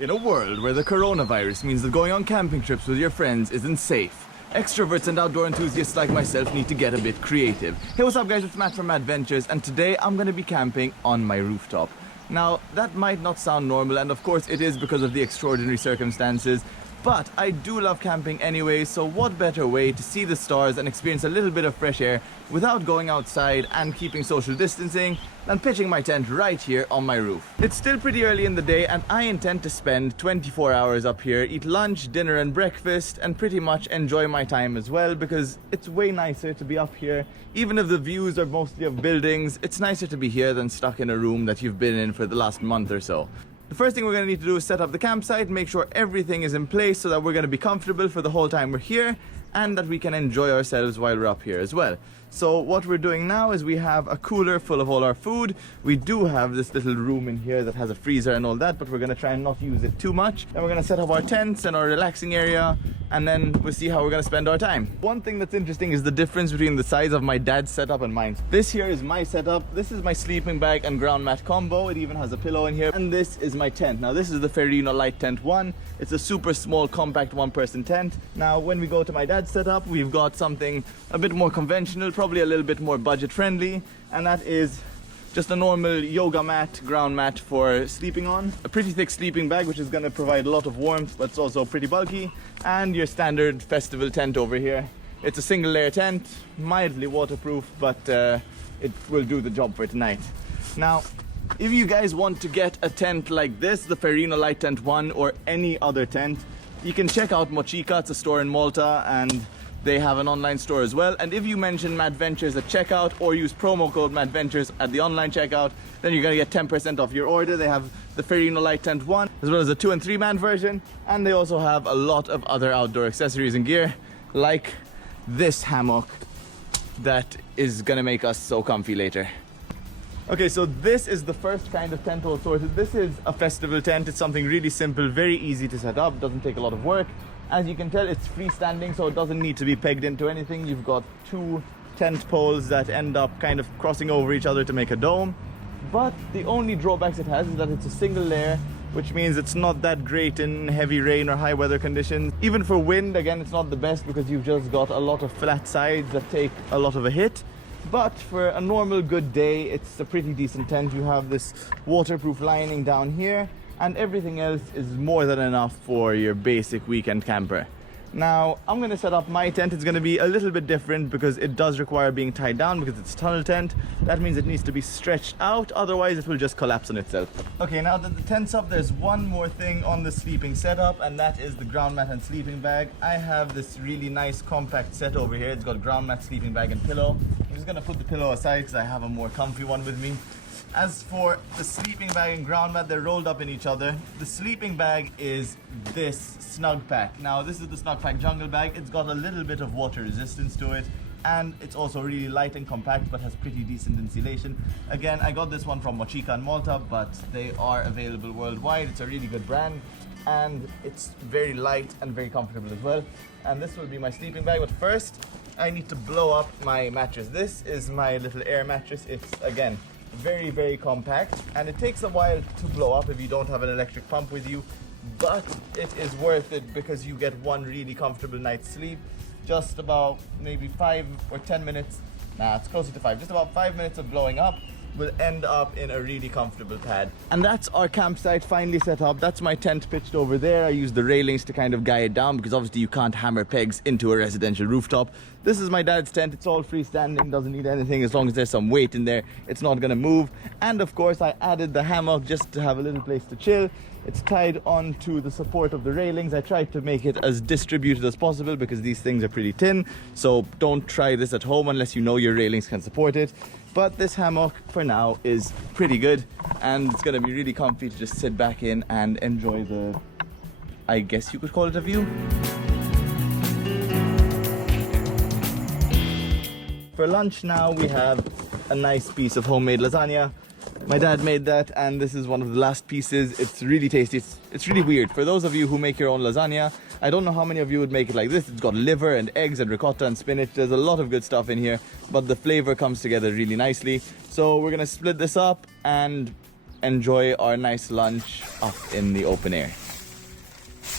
In a world where the coronavirus means that going on camping trips with your friends isn't safe, extroverts and outdoor enthusiasts like myself need to get a bit creative. Hey, what's up guys, it's Matt from Adventures, and today I'm gonna be camping on my rooftop. Now, that might not sound normal, and of course it is because of the extraordinary circumstances, but I do love camping anyway, so what better way to see the stars and experience a little bit of fresh air without going outside and keeping social distancing than pitching my tent right here on my roof. It's still pretty early in the day and I intend to spend 24 hours up here, eat lunch, dinner and breakfast, and pretty much enjoy my time as well, because it's way nicer to be up here. Even if the views are mostly of buildings, it's nicer to be here than stuck in a room that you've been in for the last month or so. The first thing we're going to need to do is set up the campsite, make sure everything is in place so that we're going to be comfortable for the whole time we're here and that we can enjoy ourselves while we're up here as well. So what we're doing now is we have a cooler full of all our food. We do have this little room in here that has a freezer and all that, but we're going to try and not use it too much. Then we're going to set up our tents and our relaxing area, and then we'll see how we're going to spend our time. One thing that's interesting is the difference between the size of my dad's setup and mine. This here is my setup. This is my sleeping bag and ground mat combo. It even has a pillow in here. And this is my tent. Now this is the Ferrino Light Tent 1. It's a super small compact one-person tent. Now when we go to my dad's setup, we've got something a bit more conventional, probably a little bit more budget friendly, and that is just a normal yoga mat, ground mat for sleeping on. A pretty thick sleeping bag which is going to provide a lot of warmth, but it's also pretty bulky. And your standard festival tent over here. It's a single layer tent, mildly waterproof, but it will do the job for tonight. Now, if you guys want to get a tent like this, the Ferrino Light Tent 1 or any other tent, you can check out Mochica. It's a store in Malta and they have an online store as well. And if you mention Madventures at checkout or use promo code Madventures at the online checkout, then you're gonna get 10% off your order. They have the Ferrino Light Tent 1 as well as a 2 and 3 man version, and they also have a lot of other outdoor accessories and gear like this hammock that is gonna make us so comfy later. Okay, so this is the first kind of tent all sorted. This is a festival tent. It's something really simple, very easy to set up, doesn't take a lot of work. As you can tell, it's freestanding, so it doesn't need to be pegged into anything. You've got 2 tent poles that end up kind of crossing over each other to make a dome. But the only drawbacks it has is that it's a single layer, which means it's not that great in heavy rain or high weather conditions. Even for wind, again, it's not the best because you've just got a lot of flat sides that take a lot of a hit. But for a normal good day, it's a pretty decent tent. You have this waterproof lining down here, and everything else is more than enough for your basic weekend camper. Now, I'm going to set up my tent. It's going to be a little bit different because it does require being tied down because it's a tunnel tent. That means it needs to be stretched out, otherwise it will just collapse on itself. Okay, now that the tent's up, there's one more thing on the sleeping setup, and that is the ground mat and sleeping bag. I have this really nice compact set over here. It's got ground mat, sleeping bag and pillow. I'm just going to put the pillow aside because I have a more comfy one with me. As for the sleeping bag and ground mat, they're rolled up in each other. The sleeping bag is this Smartpak. Now, this is the Smartpak Jungle Bag. It's got a little bit of water resistance to it, and it's also really light and compact, but has pretty decent insulation. Again, I got this one from Mochica in Malta, but they are available worldwide. It's a really good brand, and it's very light and very comfortable as well. And this will be my sleeping bag, but first, I need to blow up my mattress. This is my little air mattress. It's, again, very, very compact, and it takes a while to blow up if you don't have an electric pump with you, but it is worth it because you get one really comfortable night's sleep. Just about maybe 5 or 10 minutes, it's closer to 5, just about 5 minutes of blowing up will end up in a really comfortable pad. And that's our campsite finally set up. That's my tent pitched over there. I use the railings to kind of guide it down because obviously you can't hammer pegs into a residential rooftop. This is my dad's tent. It's all freestanding, doesn't need anything. As long as there's some weight in there, it's not gonna move. And of course, I added the hammock just to have a little place to chill. It's tied onto the support of the railings. I tried to make it as distributed as possible because these things are pretty thin. So don't try this at home unless you know your railings can support it. But this hammock for now is pretty good, and it's gonna be really comfy to just sit back in and enjoy the, I guess you could call it a view. For lunch now, we have a nice piece of homemade lasagna. My dad made that, and this is one of the last pieces. It's really tasty. It's really weird. For those of you who make your own lasagna, I don't know how many of you would make it like this. It's got liver and eggs and ricotta and spinach. There's a lot of good stuff in here, but the flavor comes together really nicely. So we're gonna split this up and enjoy our nice lunch up in the open air.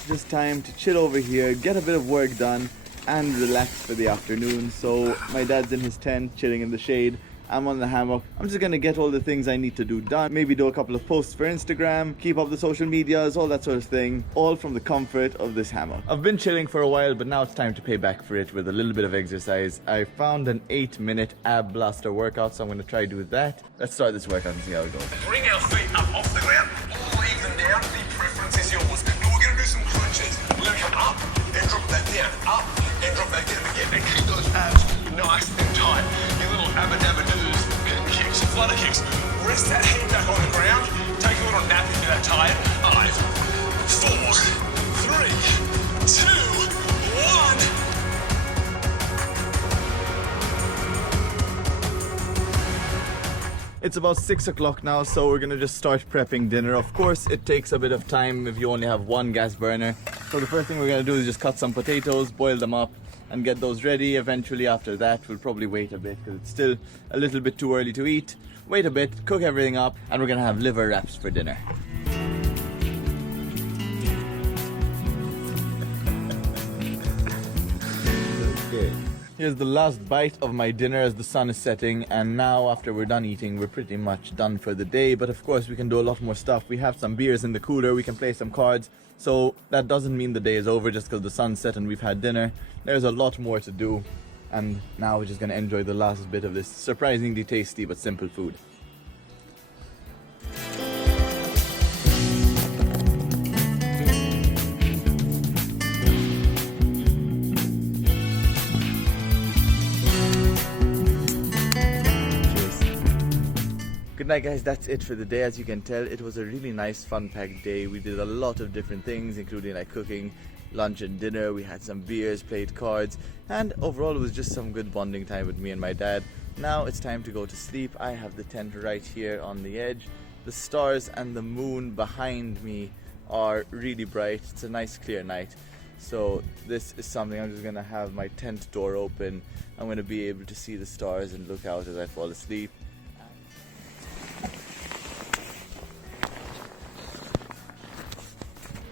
just time to chill over here, get a bit of work done, and relax for the afternoon. So my dad's in his tent, chilling in the shade. I'm on the hammock. I'm just gonna get all the things I need to do done. Maybe do a couple of posts for Instagram, keep up the social medias, all that sort of thing. All from the comfort of this hammock. I've been chilling for a while, but now it's time to pay back for it with a little bit of exercise. I found an 8-minute ab blaster workout, so I'm gonna try do that. Let's start this workout and see how it goes. Bring our feet up off the ground, or even down. The preference is yours. But we're gonna do some crunches. We're gonna come up and drop that down, up and drop that down again, and keep those abs nice and tight. Your little abba-dabba-doos, kicks, flutter kicks. Rest that head back on the ground. Take a little nap if you're that tired. 5, 4, 3, 2, 1. It's about 6 o'clock now, so we're gonna just start prepping dinner. Of course, it takes a bit of time if you only have one gas burner. So the first thing we're gonna do is just cut some potatoes, boil them up, and get those ready. Eventually after that, we'll probably wait a bit because it's still a little bit too early to eat. Wait a bit, cook everything up, and we're gonna have liver wraps for dinner. Okay. Here's the last bite of my dinner as the sun is setting, and now after we're done eating, we're pretty much done for the day. But of course we can do a lot more stuff. We have some beers in the cooler, we can play some cards. So that doesn't mean the day is over just because the sun's set and we've had dinner. There's a lot more to do, and now we're just gonna enjoy the last bit of this surprisingly tasty but simple food. Good night guys, that's it for the day. As you can tell, it was a really nice fun-packed day. We did a lot of different things, including like cooking, lunch and dinner. We had some beers, played cards, and overall it was just some good bonding time with me and my dad. Now it's time to go to sleep. I have the tent right here on the edge. The stars and the moon behind me are really bright. It's a nice clear night. So this is something I'm just gonna have my tent door open. I'm gonna be able to see the stars and look out as I fall asleep.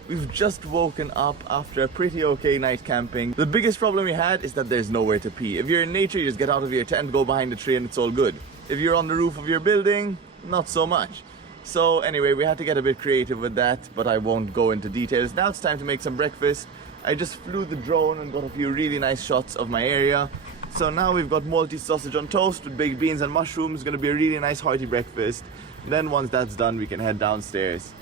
We've just woken up after a pretty okay night camping. The biggest problem we had is that there's nowhere to pee. If you're in nature, you just get out of your tent, go behind a tree, and it's all good. If you're on the roof of your building, not so much. So anyway, we had to get a bit creative with that, but I won't go into details. Now it's time to make some breakfast. I just flew the drone and got a few really nice shots of my area. So now we've got Maltese sausage on toast with baked beans and mushrooms. It's gonna be a really nice hearty breakfast. Then once that's done, we can head downstairs